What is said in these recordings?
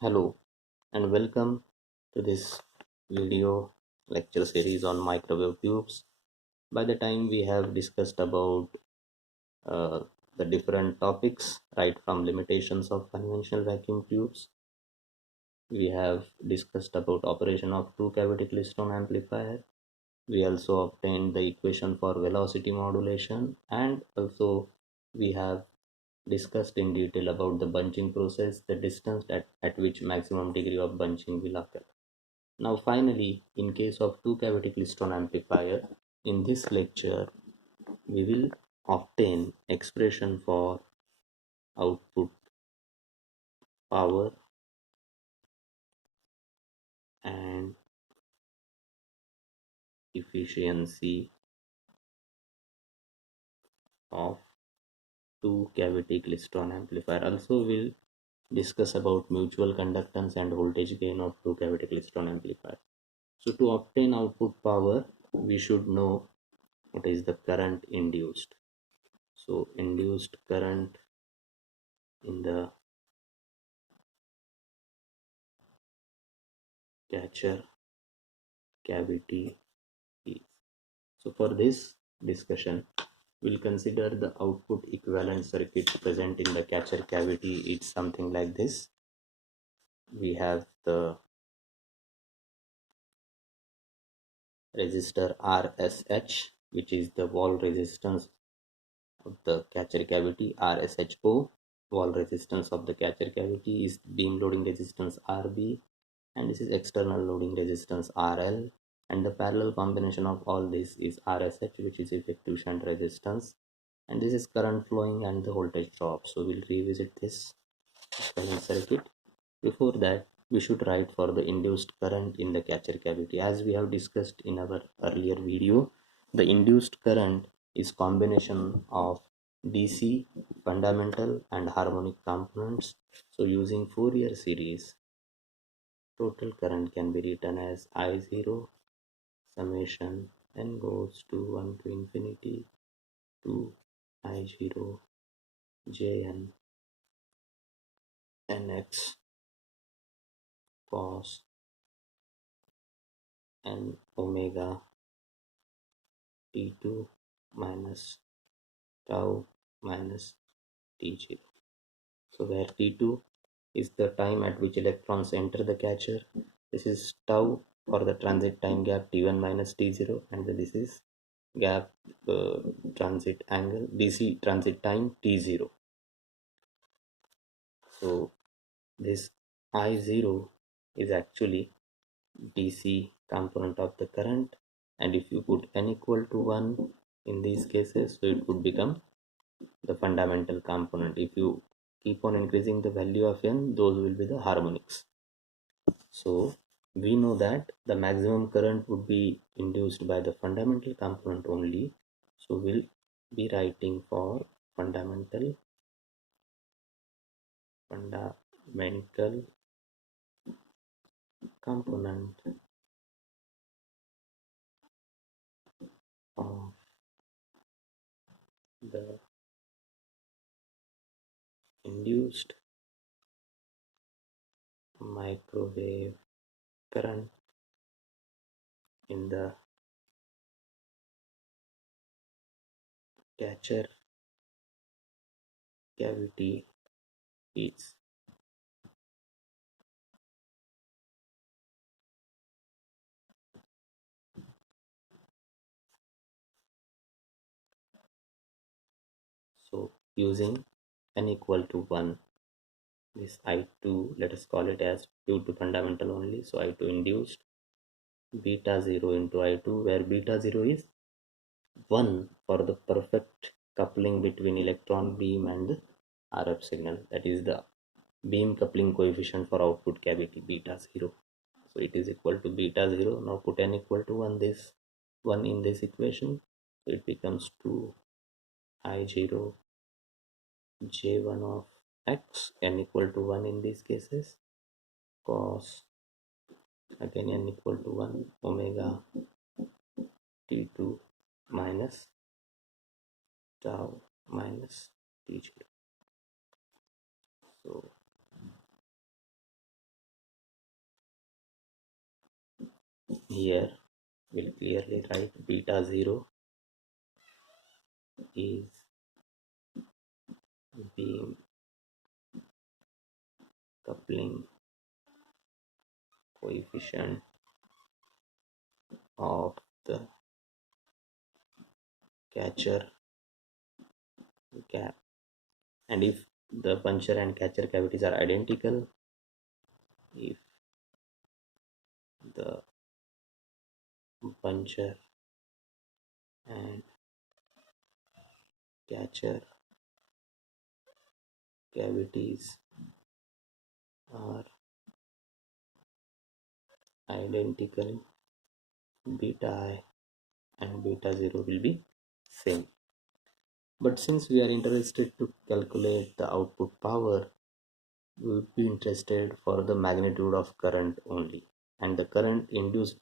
Hello and welcome to this video lecture series on microwave tubes. By the time we have discussed about uh, the different topics, right from limitations of conventional vacuum tubes, we have discussed about operation of two cavity Klystron amplifier. We also obtained the equation for velocity modulation, and also we have discussed in detail about the bunching process, the distance at which maximum degree of bunching will occur. Now finally, in case of two cavity Klystron amplifier, in this lecture we will obtain expression for output power and efficiency of two cavity Klystron amplifier. Also we'll discuss about mutual conductance and voltage gain of two cavity Klystron amplifier. So to obtain output power, we should know what is the current induced. So induced current in the catcher cavity is. So for this discussion, we'll consider the output equivalent circuit present in the catcher cavity. It's something like this. We have the resistor RSH, which is the wall resistance of the catcher cavity. RSHO, wall resistance of the catcher cavity, is beam loading resistance RB, and this is external loading resistance RL, and the parallel combination of all this is RSH, which is effective shunt resistance, and this is current flowing and the voltage drop. So we'll revisit this equivalent circuit. Before that, we should write for the induced current in the catcher cavity. As we have discussed in our earlier video, the induced current is combination of DC, fundamental and harmonic components. So using Fourier series, total current can be written as I0 summation n goes to 1 to infinity to I0 Jn nx cos n omega t2 minus tau minus t0. So where t2 is the time at which electrons enter the catcher, this is tau for the transit time gap t1 minus t0, and this is gap transit angle dc transit time t0. So this I0 is actually dc component of the current, and if you put n equal to 1 in these cases, so it would become the fundamental component. If you keep on increasing the value of n, those will be the harmonics. So we know that the maximum current would be induced by the fundamental component only. So we'll be writing for fundamental component of the induced microwave current in the catcher cavity is. So using n equal to 1, this I2, let us call it as due to fundamental only, so I2 induced beta 0 into I2, where beta 0 is 1 for the perfect coupling between electron beam and the RF signal, that is the beam coupling coefficient for output cavity, beta 0. So it is equal to beta 0. Now put n equal to 1, this 1 in this equation, so it becomes 2 I0 J1 of x, n equal to 1 in these cases, cos again n equal to 1 omega t2 minus tau minus t0. So here we'll clearly write beta 0 is beam coupling coefficient of the catcher gap, and if the puncture and catcher cavities are identical, if the puncture and catcher cavities are identical, beta I and beta 0 will be same. But since we are interested to calculate the output power, we would be interested for the magnitude of current only, and the current induced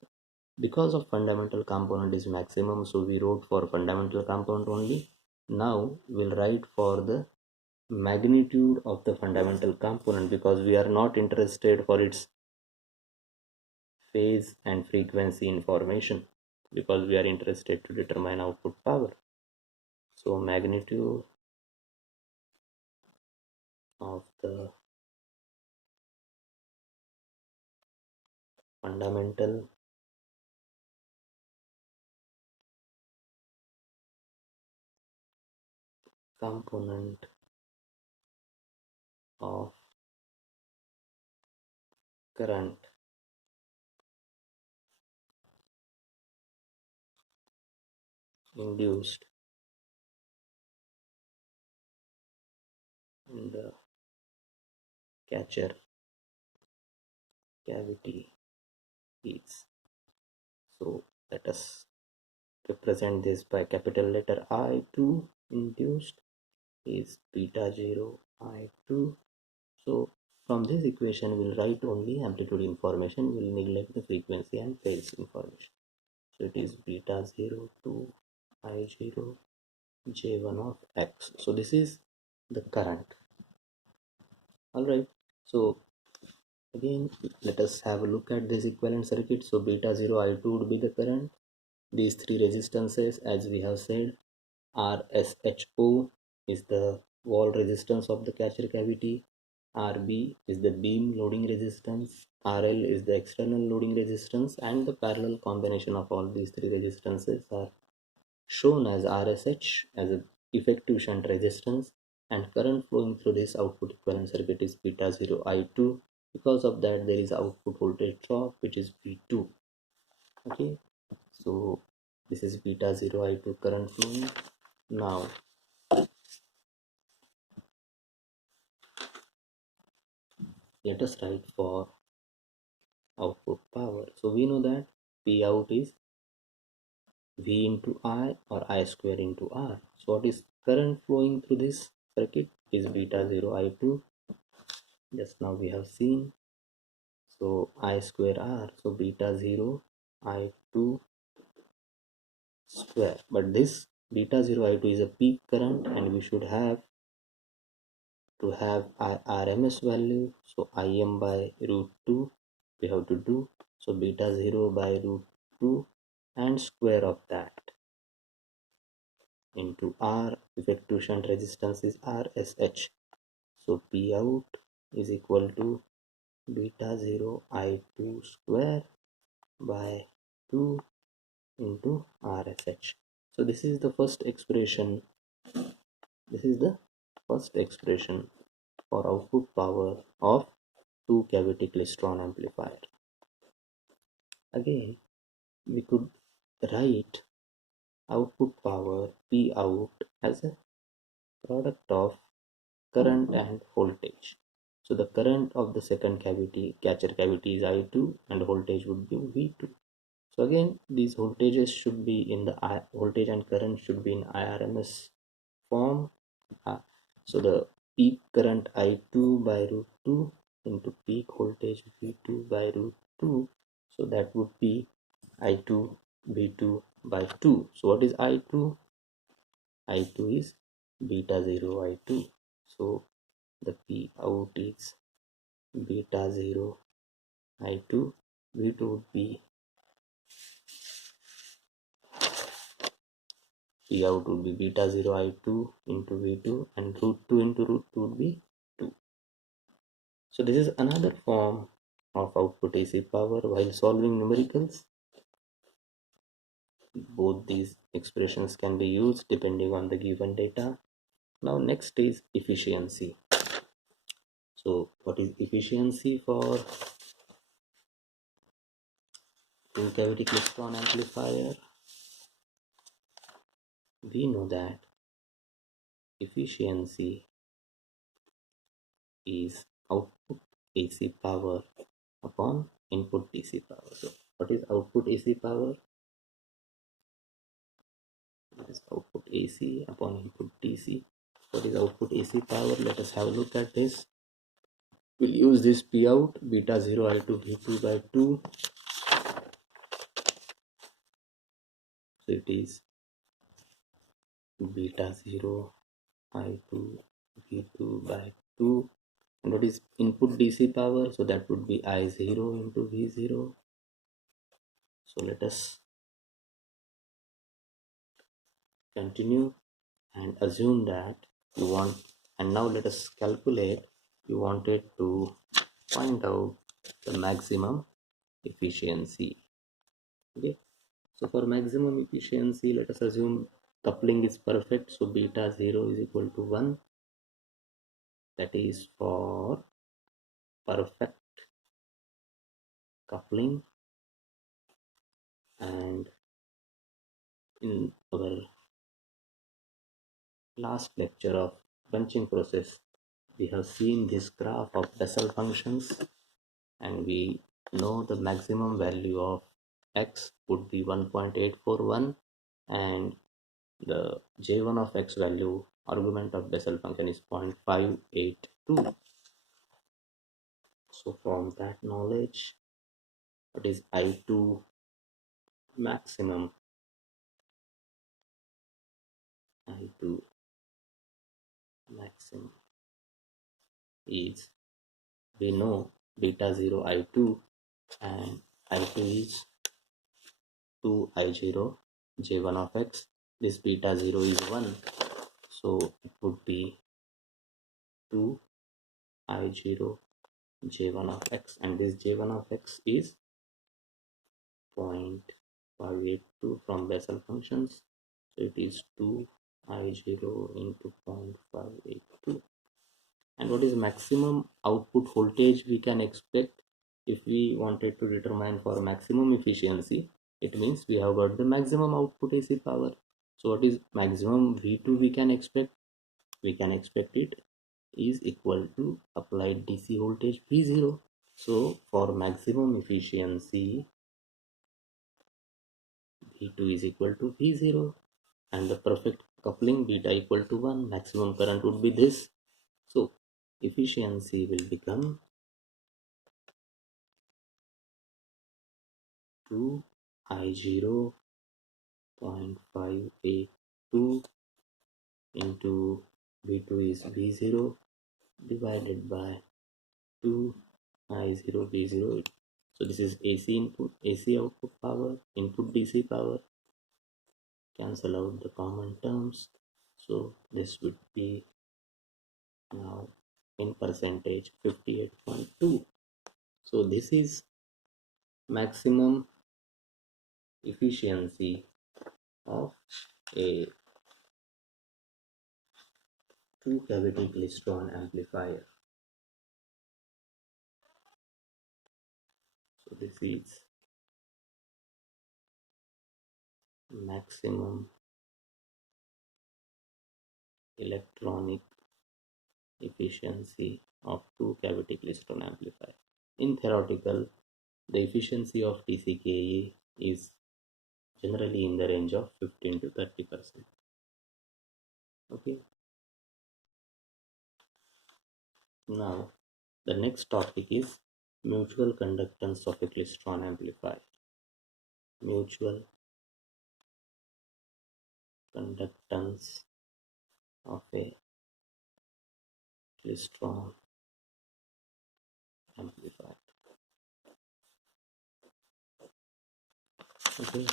because of fundamental component is maximum, so we wrote for fundamental component only. Now we'll write for the magnitude of the fundamental component because we are not interested for its phase and frequency information, because we are interested to determine output power. So magnitude of the fundamental component of current induced in the catcher cavity is. So let us represent this by capital letter I2. Induced is beta 0 I2. So from this equation we'll write only amplitude information, we'll neglect the frequency and phase information. So it is beta 0 to I0 J1 of X. So this is the current. Alright, so again let us have a look at this equivalent circuit. So beta 0 I2 would be the current. These three resistances, as we have said, RSHO is the wall resistance of the catcher cavity, RB is the beam loading resistance, RL is the external loading resistance, and the parallel combination of all these three resistances are shown as RSH as a effective shunt resistance, and current flowing through this output equivalent circuit is beta 0 I2. Because of that there is output voltage drop which is V2. Okay, so this is beta 0 I2 current flowing. Now let us write for output power. So we know that P out is V into I or I square into R. So what is current flowing through this circuit is beta 0 I2. Just now we have seen. So I square R. So beta 0 I2 square. But this beta 0 I2 is a peak current and we should have to have RMS value. So Im by root 2 we have to do. So beta 0 by root 2 and square of that into R. Effective shunt resistance is RSH. So P out is equal to beta 0 I2 square by 2 into RSH. So this is the first expression. This is the first expression for output power of two cavity Klystron amplifier. Again, we could write output power P out as a product of current and voltage. So the current of the second cavity, catcher cavity, is I2 and voltage would be V2. So again, these voltages should be in the voltage and current should be in IRMS form. So the peak current I2 by root 2 into peak voltage V2 by root 2. So that would be I2 V2 by 2. So what is I2? I2 is beta 0 I2. So the P out is beta 0 I2. V2 would be P out would be beta 0 I2 into V2, and root 2 into root 2 would be 2. So this is another form of output AC power. While solving numericals, both these expressions can be used depending on the given data. Now next is efficiency. So what is efficiency for two cavity Klystron amplifier? We know that efficiency is output AC power upon input DC power. So what is output AC power? It is output AC upon input DC. What is output AC power? Let us have a look at this. We'll use this P out beta 0 I2 V2 by 2. So it is beta 0 I2 V2 by 2. And what is input DC power? So that would be I0 into V0. So let us continue and assume that you want, and now let us calculate. You wanted to find out the maximum efficiency. Okay, so for maximum efficiency, let us assume coupling is perfect. So beta 0 is equal to 1. That is for perfect coupling. And in our last lecture of bunching process, we have seen this graph of Bessel functions, and we know the maximum value of x would be 1.841, and the j1 of x value argument of Bessel function is 0.582. So from that knowledge, what is I2 maximum? I2 maximum is, we know beta 0 I2, and I2 is 2 I0 j1 of x. This beta 0 is 1, so it would be 2 I0 j1 of x, and this j1 of x is 0.582 from Bessel functions. So it is 2 I0 into 0.582. And what is maximum output voltage we can expect if we wanted to determine for maximum efficiency? It means we have got the maximum output AC power. So what is maximum V2 we can expect? We can expect it is equal to applied DC voltage V0. So for maximum efficiency, V2 is equal to V0, and the perfect coupling beta equal to 1, maximum current would be this. So efficiency will become 2 I0 0.582 into V2 is V0 divided by 2 I0 V0. So this is AC input, AC output power, input DC power. Cancel out the common terms. So this would be now in percentage 58.2. So this is maximum efficiency of a two cavity Klystron amplifier. So this is maximum electronic efficiency of two cavity Klystron amplifier. In theoretical, the efficiency of TCKE is generally in the range of 15 to 30%. Okay. Now the next topic is mutual conductance of a Klystron amplifier. Mutual conductance of a Klystron amplifier. Okay,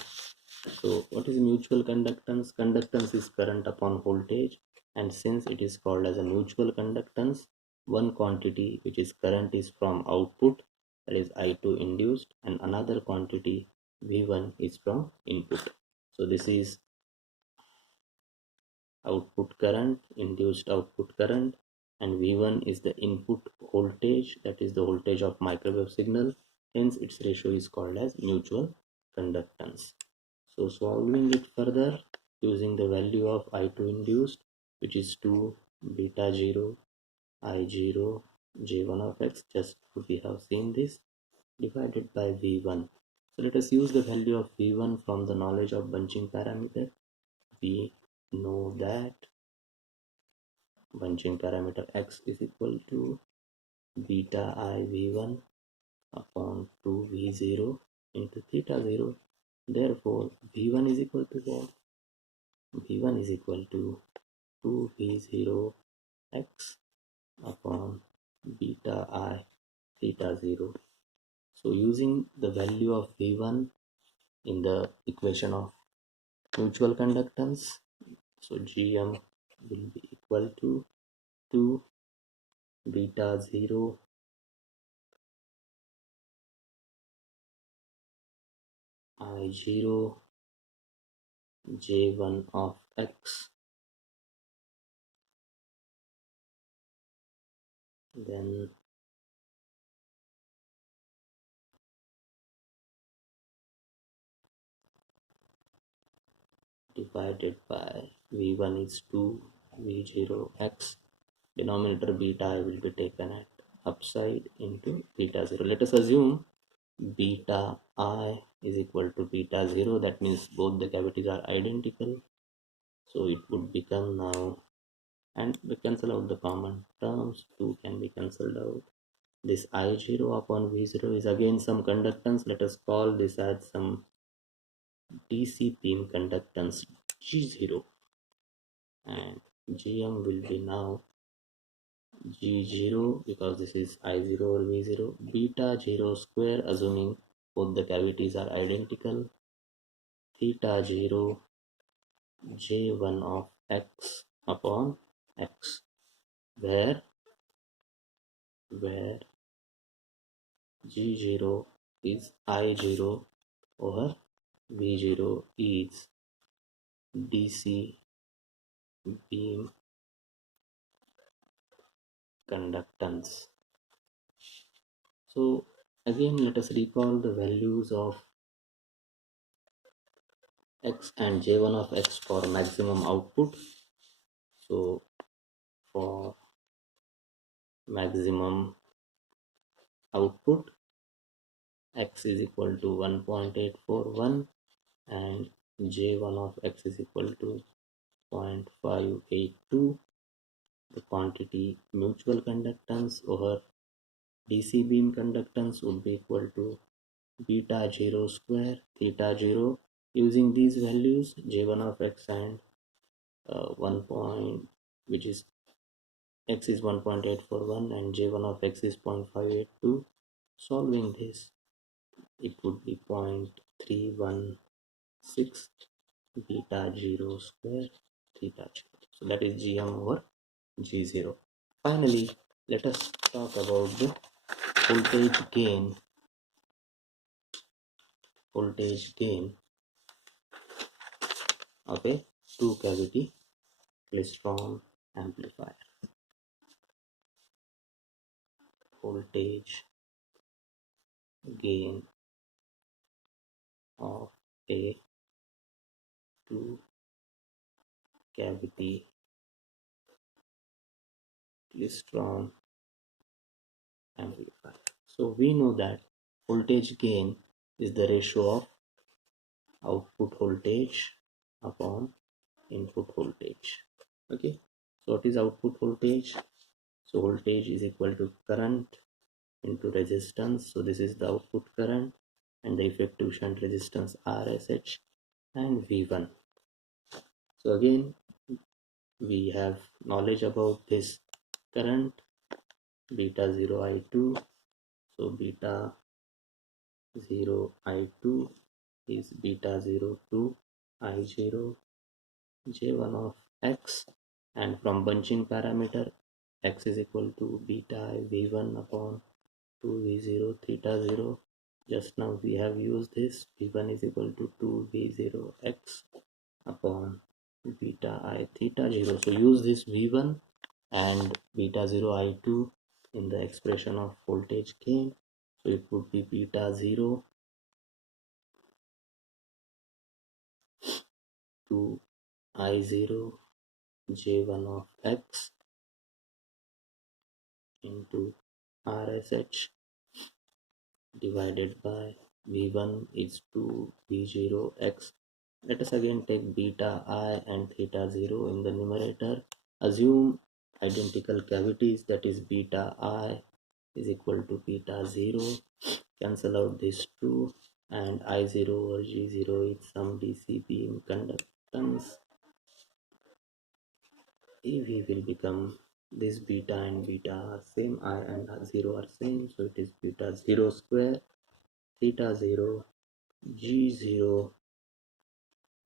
so what is mutual conductance? Conductance is current upon voltage, and since it is called as a mutual conductance, one quantity which is current is from output, that is I2 induced, and another quantity V1 is from input. So this is output current, induced output current, and V1 is the input voltage, that is the voltage of microwave signal. Hence its ratio is called as mutual conductance. So solving it further using the value of I2 induced, which is 2 beta 0 I0 J1 of x, just we have seen this, divided by V1. So let us use the value of V1 from the knowledge of bunching parameter. We know that bunching parameter x is equal to beta I V1 upon 2 V0 into theta 0. Therefore V1 is equal to what? V1 is equal to 2 V0 x upon beta I theta 0. So using the value of V1 in the equation of mutual conductance, so Gm will be equal to 2 beta 0 I0 J1 of x, then divided by V1 is 2 V0 x, denominator beta I will be taken at upside into beta 0. Let us assume beta I is equal to beta 0, that means both the cavities are identical. So it would become now, and we cancel out the common terms, 2 can be cancelled out. This I0 upon V0 is again some conductance. Let us call this as some DC beam conductance G0, and Gm will be now G0, because this is I0 or V0, beta 0 square, assuming both the cavities are identical, theta 0 J1 of x upon x, where G0 is I0 over V0 is DC beam conductance. So again let us recall the values of x and J1 of x for maximum output. So for maximum output, x is equal to 1.841 and J1 of x is equal to 0.582. The quantity mutual conductance over DC beam conductance would be equal to beta 0 square theta 0. Using these values, J1 of x and 1 point, which is x is 1.841 and J1 of x is 0.582. Solving this, it would be 0.316 beta 0 square theta 0. So that is Gm over G0. Finally, let us talk about the voltage gain of a two cavity Klystron amplifier. Voltage gain of a two cavity Klystron amplifier. So we know that voltage gain is the ratio of output voltage upon input voltage. Okay, so what is output voltage? So voltage is equal to current into resistance. So this is the output current and the effective shunt resistance RSH and V1. So again we have knowledge about this current beta 0 I2. So beta 0 I2 is beta 0 to I0 J1 of x, and from bunching parameter x is equal to beta I V1 upon 2V0 theta 0. Just now we have used this. V1 is equal to 2V0 x upon beta I theta 0. So use this V1 and beta 0 I2 in the expression of voltage gain. So it would be beta 0 to I0 J1 of x into RSH divided by V1 is 2V0 x. Let us again take beta I and theta 0 in the numerator. Assume identical cavities, that is beta I is equal to beta 0. Cancel out these two, and I0 over G0 is some DC beam conductance. EV will become this beta and beta are same, I and 0 are same, so it is beta 0 square theta 0 G0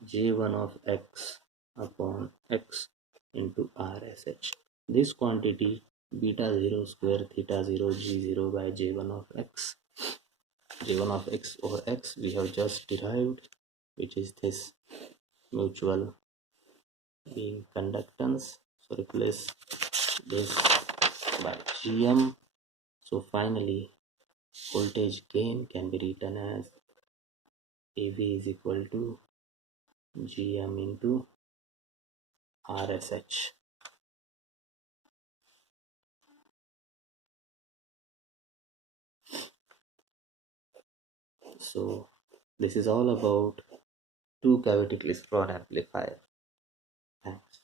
J1 of x upon x into RSH. This quantity beta 0 square theta 0 G0 by J1 of x, J1 of x over x we have just derived, which is this mutual being conductance. So replace this by Gm. So finally voltage gain can be written as AV is equal to Gm into RSH. So this is all about two cavity Klystron amplifier. Thanks.